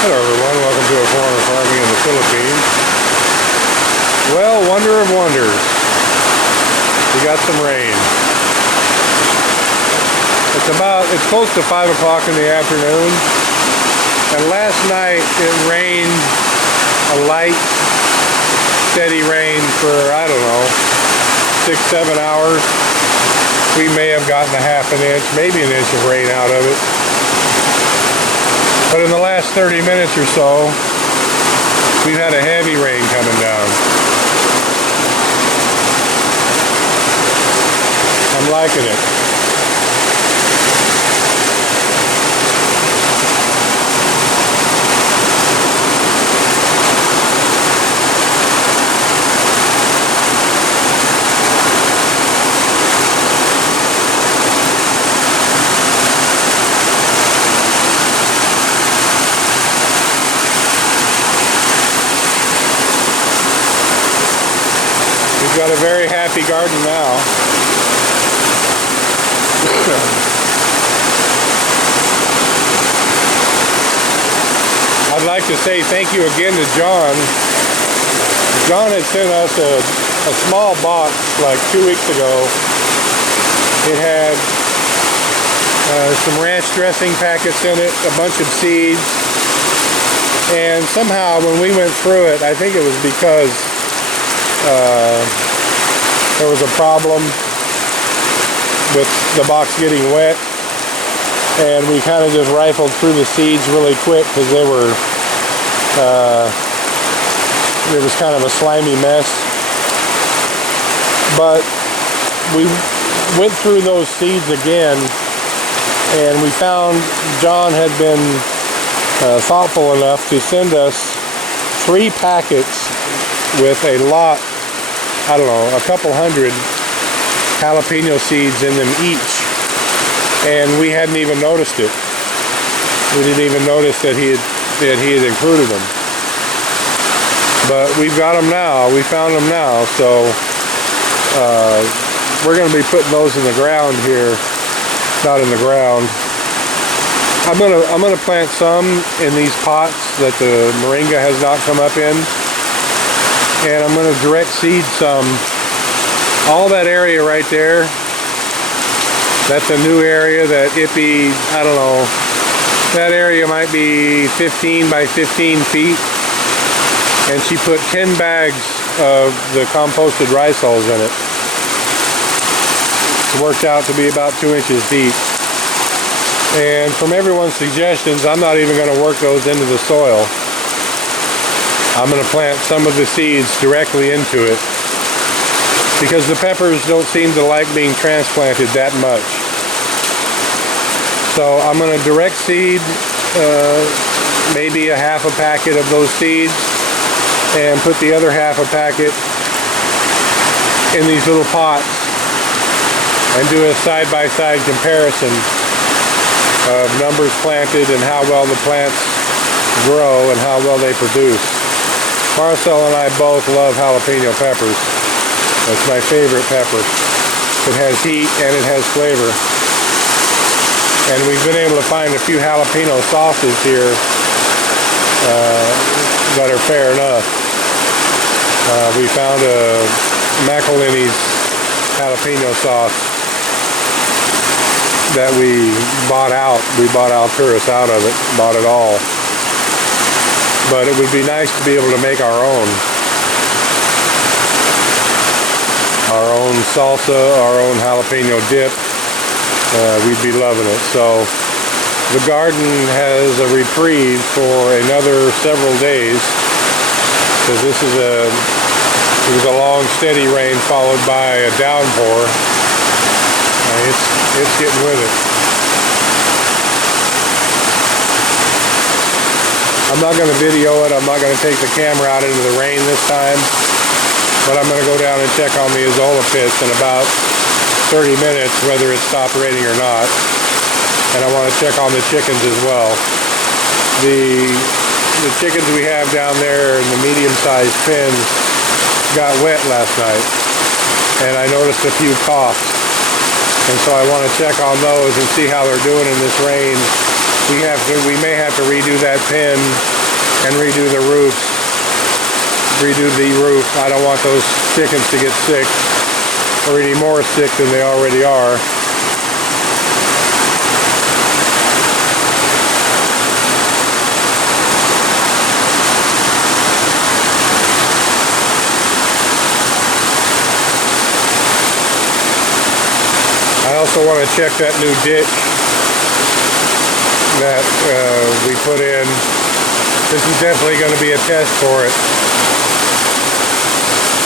Hello everyone, welcome to a form of farming in the Philippines. Well, wonder of wonders, we got some rain. It's close to 5 o'clock in the afternoon, and last night it rained a light, steady rain for, I don't know, 6-7 hours. We may have gotten a half an inch, maybe an inch of rain out of it. But in the last 30 minutes or so, we've had a heavy rain coming down. I'm liking it. We've got a very happy garden now. I'd like to say thank you again to John. John had sent us a small box like 2 weeks ago. It had some ranch dressing packets in it, a bunch of seeds, and somehow when we went through it, I think it was because there was a problem with the box getting wet, and we kind of just rifled through the seeds really quick because they were it was kind of a slimy mess. But we went through those seeds again, and we found John had been thoughtful enough to send us 3 packets with a lot, I don't know, a couple hundred jalapeno seeds in them each, and we hadn't even noticed it. We didn't even notice that he had included them. But we've got them now. We found them now, so we're going to be putting those in the ground here. Not in the ground. I'm gonna plant some in these pots that the moringa has not come up in. And I'm going to direct seed some. All that area right there, that's a new area, that Ippy, I don't know, that area might be 15 by 15 feet. And she put 10 bags of the composted rice hulls in it. It's worked out to be about 2 inches deep. And from everyone's suggestions, I'm not even going to work those into the soil. I'm going to plant some of the seeds directly into it because the peppers don't seem to like being transplanted that much. So I'm going to direct seed maybe a half a packet of those seeds and put the other half a packet in these little pots and do a side-by-side comparison of numbers planted and how well the plants grow and how well they produce. Marcel and I both love jalapeno peppers. That's my favorite pepper. It has heat and it has flavor. And we've been able to find a few jalapeno sauces here that are fair enough. We found a McElhinney's jalapeno sauce that we bought out. We bought Alturas out of it, bought it all. But it would be nice to be able to make our own salsa, our own jalapeno dip. We'd be loving it. So the garden has a reprieve for another several days, because it was a long steady rain followed by a downpour. It's getting with it. I'm not going to video it. I'm not going to take the camera out into the rain this time. But I'm going to go down and check on the Azolla pits in about 30 minutes, whether it stopped raining or not. And I want to check on the chickens as well. The chickens we have down there in the medium-sized pens got wet last night. And I noticed a few coughs. And so I want to check on those and see how they're doing in this rain We may have to redo that pin and redo the roof. I don't want those chickens to get sick or any more sick than they already are. I also want to check that new ditch that we put in. This is definitely going to be a test for it,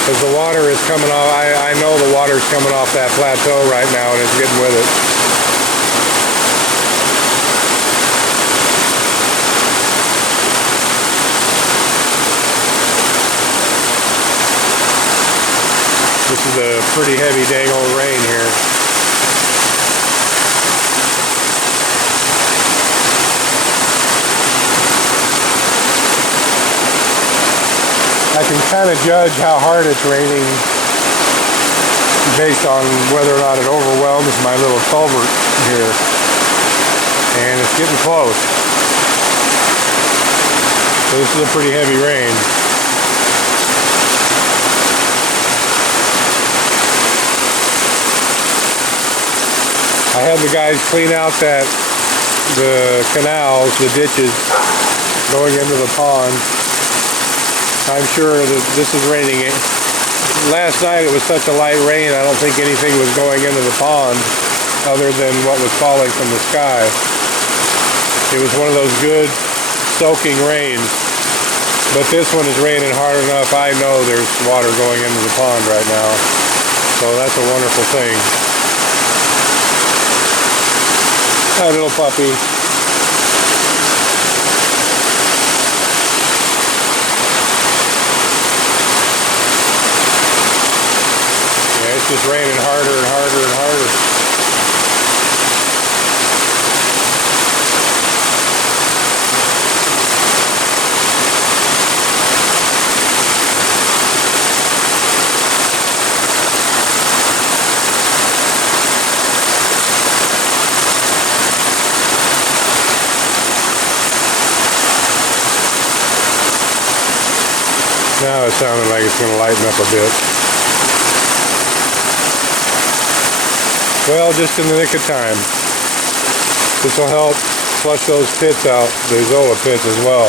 because the water is coming off. I know the water is coming off that plateau right now, and it's getting with it. This is a pretty heavy dang old rain here. I can kind of judge how hard it's raining based on whether or not it overwhelms my little culvert here. And it's getting close. So this is a pretty heavy rain. I had the guys clean out the canals, the ditches going into the pond. I'm sure that this is raining. Last night it was such a light rain, I don't think anything was going into the pond other than what was falling from the sky. It was one of those good soaking rains. But this one is raining hard enough. I know there's water going into the pond right now. So that's a wonderful thing. Hi, little puppy. It's just raining harder and harder and harder. Now it's sounding like it's going to lighten up a bit. Well, just in the nick of time. This will help flush those pits out, the Zola pits as well.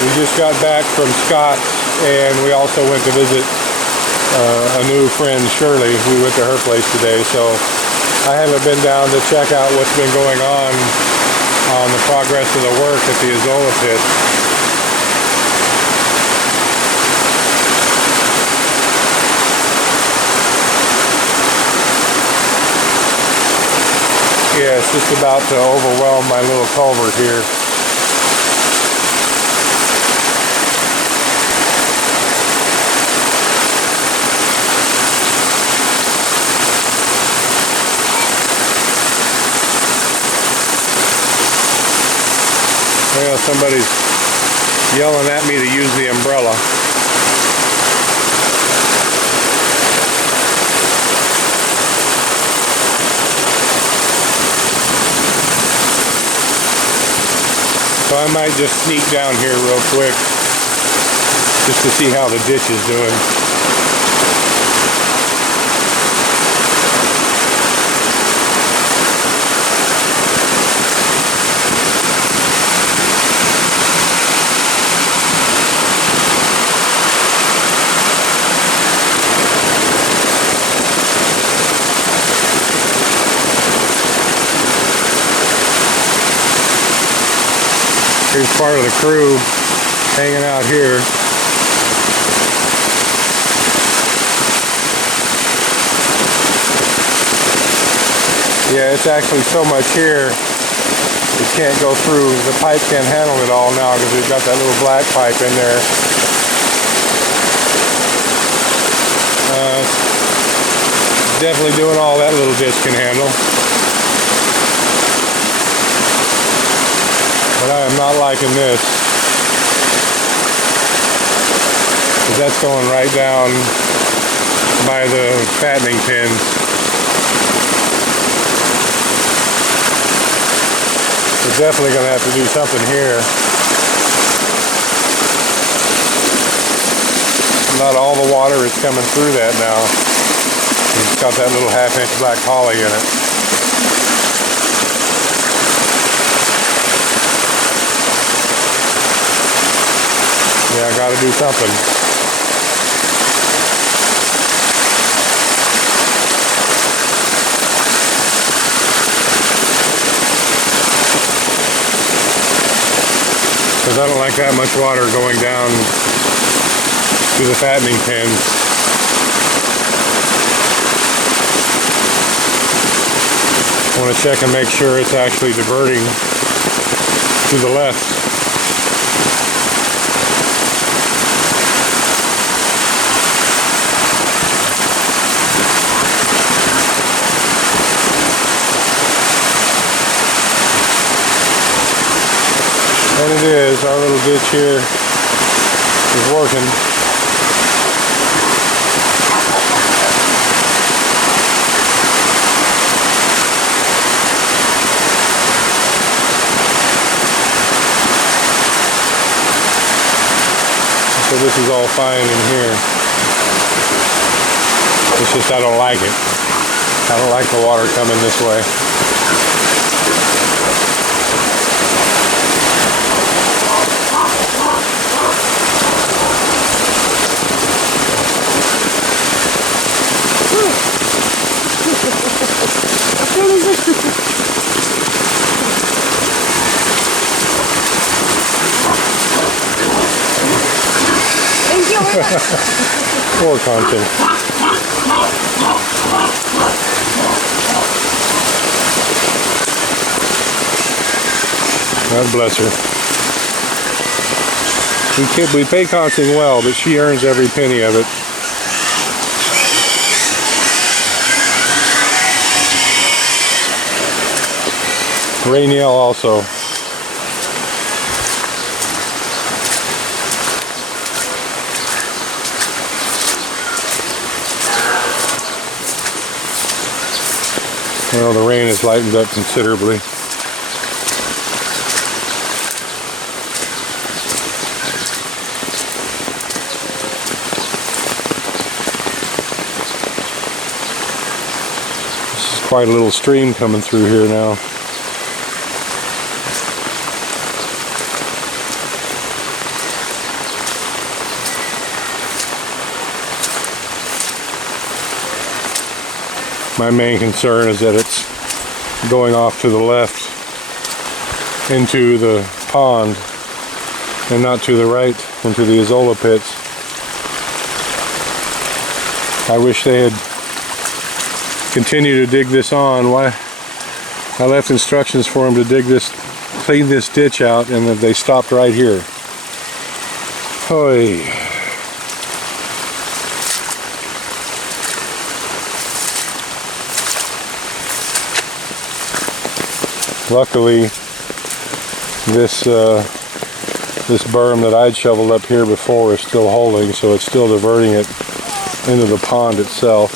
We just got back from Scott's, and we also went to visit a new friend, Shirley. We went to her place today, so I haven't been down to check out what's been going on the progress of the work at the Azola pit. Yeah, it's just about to overwhelm my little culvert here. Well, somebody's yelling at me to use the umbrella. So I might just sneak down here real quick just to see how the ditch is doing. Here's part of the crew hanging out here. Yeah, it's actually so much here, it can't go through. The pipe can't handle it all now because we've got that little black pipe in there. Definitely doing all that little ditch can handle. But I am not liking this, because that's going right down by the fattening pins. We're definitely going to have to do something here. Not all the water is coming through that now. It's got that little 1/2-inch black holly in it. Yeah, I got to do something. Because I don't like that much water going down to the fattening pens. I want to check and make sure it's actually diverting to the left. And it is. Our little ditch here is working. So this is all fine in here. It's just I don't like it. I don't like the water coming this way. Poor Conscience. God bless her. We pay Conscience well, but she earns every penny of it. Rainiel also. Well, the rain has lightened up considerably. This is quite a little stream coming through here now. My main concern is that it's going off to the left into the pond and not to the right into the Azolla pits. I wish they had continued to dig this on. Why? I left instructions for them to dig this, clean this ditch out, and that they stopped right here. Oy. Luckily, this berm that I'd shoveled up here before is still holding, so it's still diverting it into the pond itself.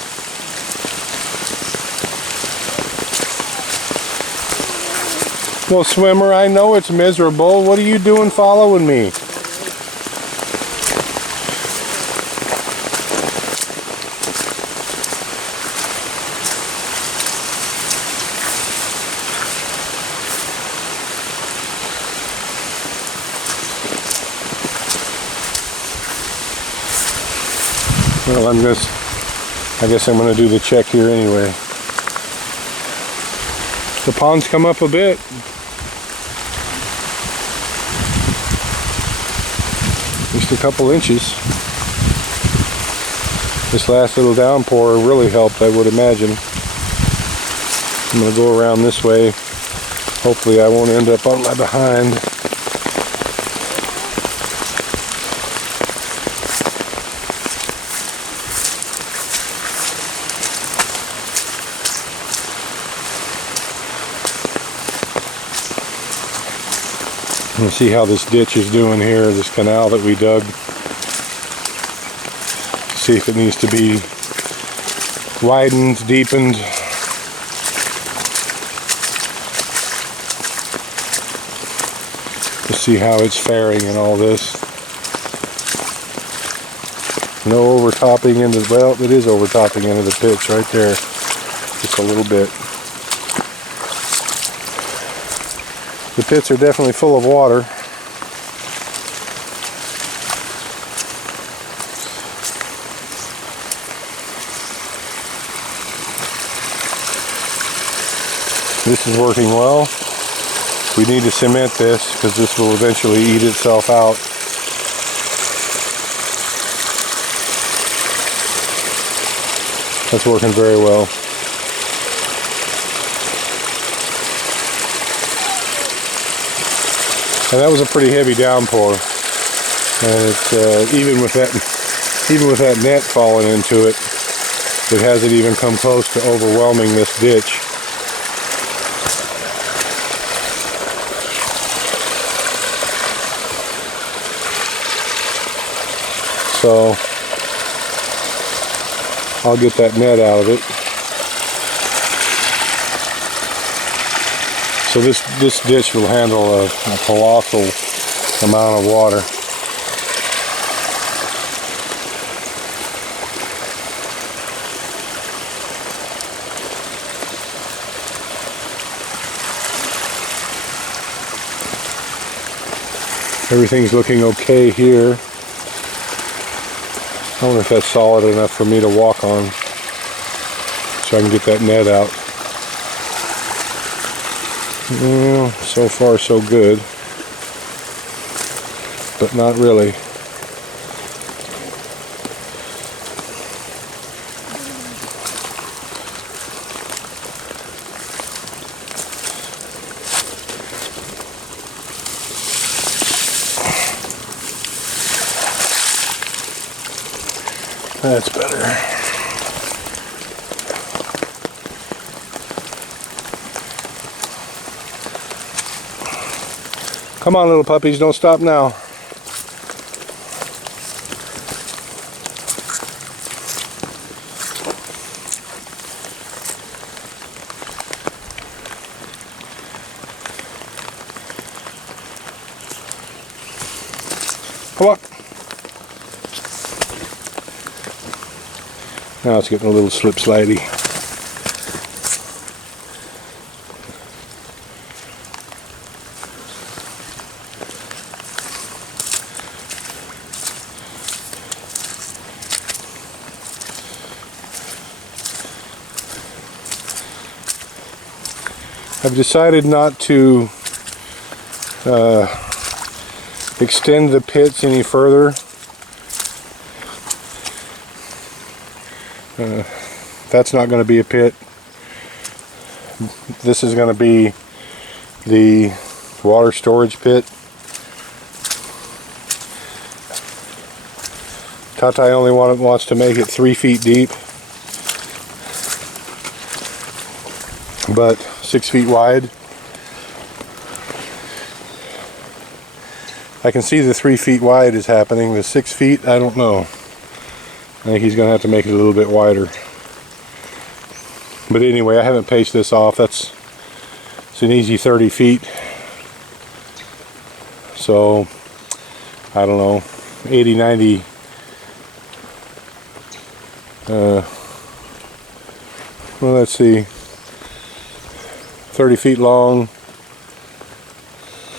Well, swimmer, I know it's miserable. What are you doing following me? Well, I guess I'm going to do the check here anyway. The pond's come up a bit. Just a couple inches. This last little downpour really helped, I would imagine. I'm going to go around this way. Hopefully I won't end up on my behind. And see how this ditch is doing here, this canal that we dug. See if it needs to be widened, deepened. to see how it's faring in all this. No overtopping into, well, it is overtopping into the pitch right there, just a little bit. The pits are definitely full of water. This is working well. We need to cement this because this will eventually eat itself out. That's working very well. And that was a pretty heavy downpour. And it's even with that net falling into it, it hasn't even come close to overwhelming this ditch. So I'll get that net out of it. So this ditch will handle a colossal amount of water. Everything's looking okay here. I wonder if that's solid enough for me to walk on so I can get that net out. Well, so far so good, but not really. That's better. Come on, little puppies, don't stop now. Come on. Now it's getting a little slip slidey. I've decided not to extend the pits any further. That's not going to be a pit. This is going to be the water storage pit. Tati only wants to make it 3 feet deep, but 6 feet wide. I can see the 3 feet wide is happening. The 6 feet, I don't know. I think he's going to have to make it a little bit wider. But anyway, I haven't paced this off. It's an easy 30 feet. So, I don't know, 80, 90 well, let's see, 30 feet long,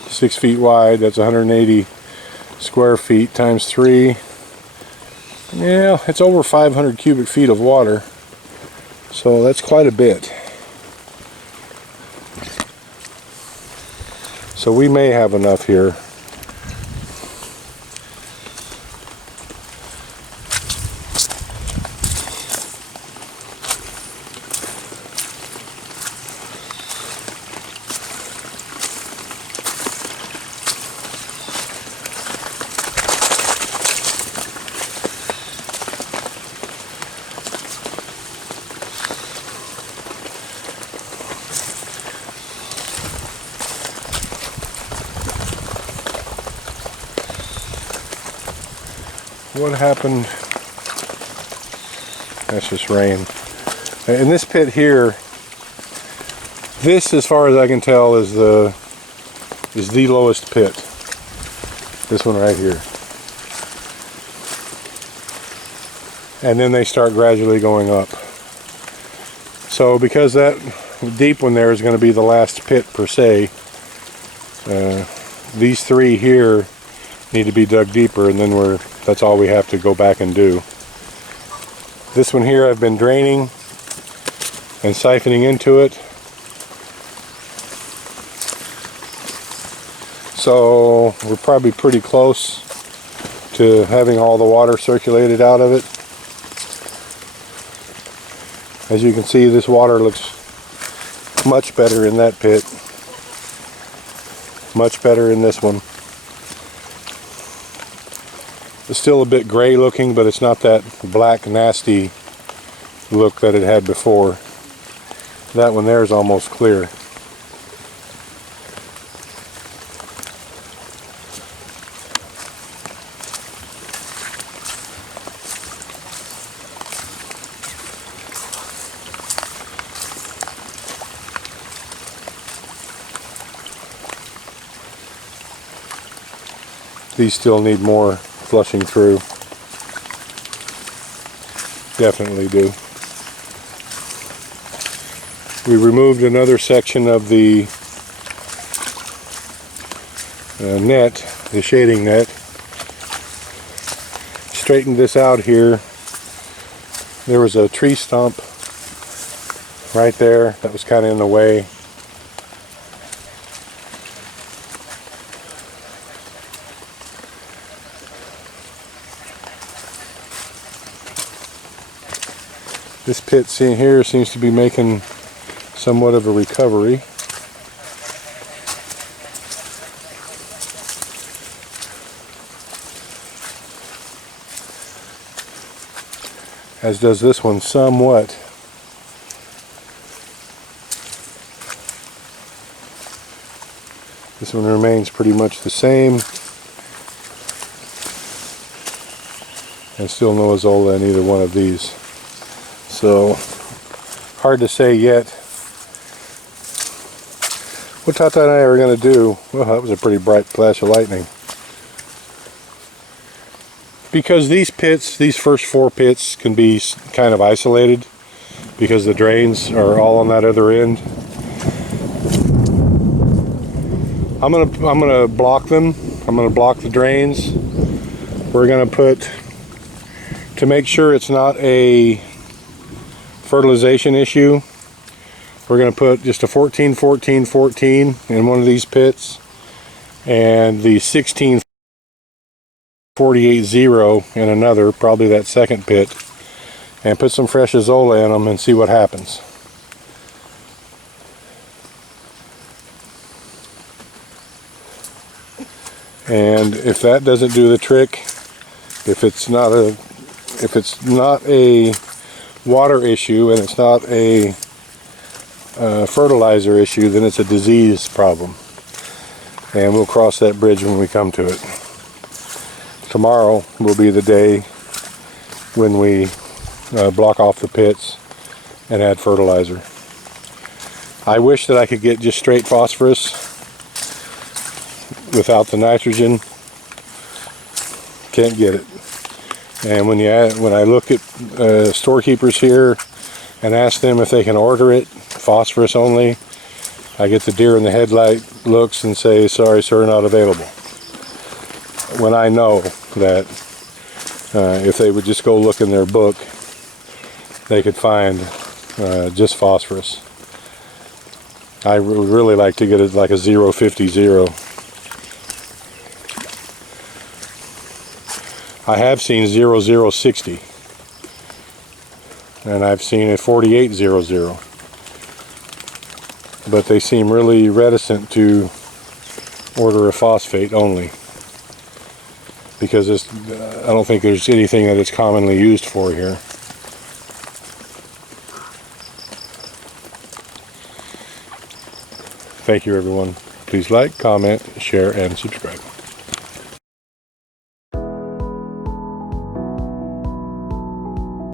6 feet wide. That's 180 square feet times 3. Yeah, it's over 500 cubic feet of water, so that's quite a bit. So we may have enough here. What happened? That's just rain. In this pit here, this, as far as I can tell, is the lowest pit. This one right here. And then they start gradually going up. So because that deep one there is going to be the last pit per se, these three here need to be dug deeper, and then that's all we have to go back and do. This one here I've been draining and siphoning into it. So we're probably pretty close to having all the water circulated out of it. As you can see, this water looks much better in that pit. Much better in this one. It's still a bit gray looking, but it's not that black nasty look that it had before. That one there is almost clear. These still need more flushing through. Definitely do. We removed another section of the net, the shading net. Straightened this out here. There was a tree stump right there that was kind of in the way. This pit seen here seems to be making somewhat of a recovery. As does this one somewhat. This one remains pretty much the same. And still no Azolla in either one of these. So, hard to say yet. What Tata and I are going to do, well, that was a pretty bright flash of lightning. Because these pits, these first four pits can be kind of isolated because the drains are all on that other end. I'm gonna block them. I'm gonna block the drains. We're gonna put, to make sure it's not a fertilization issue, we're going to put just a 14-14-14 in one of these pits and the 16-48-0 in another, probably that second pit, and put some fresh Azolla in them and see what happens. And if that doesn't do the trick, if it's not a water issue and it's not a fertilizer issue, then it's a disease problem, and we'll cross that bridge when we come to it. Tomorrow will be the day when we block off the pits and add fertilizer. I wish that I could get just straight phosphorus without the nitrogen. Can't get it. And when I look at storekeepers here and ask them if they can order it, phosphorus only, I get the deer in the headlight looks and say, sorry sir, not available. When I know that if they would just go look in their book, they could find just phosphorus. I would really like to get it like a 0.50-0. I have seen 0.060, and I've seen a 48.00, but they seem really reticent to order a phosphate only, because I don't think there's anything that it's commonly used for here. Thank you everyone. Please like, comment, share, and subscribe.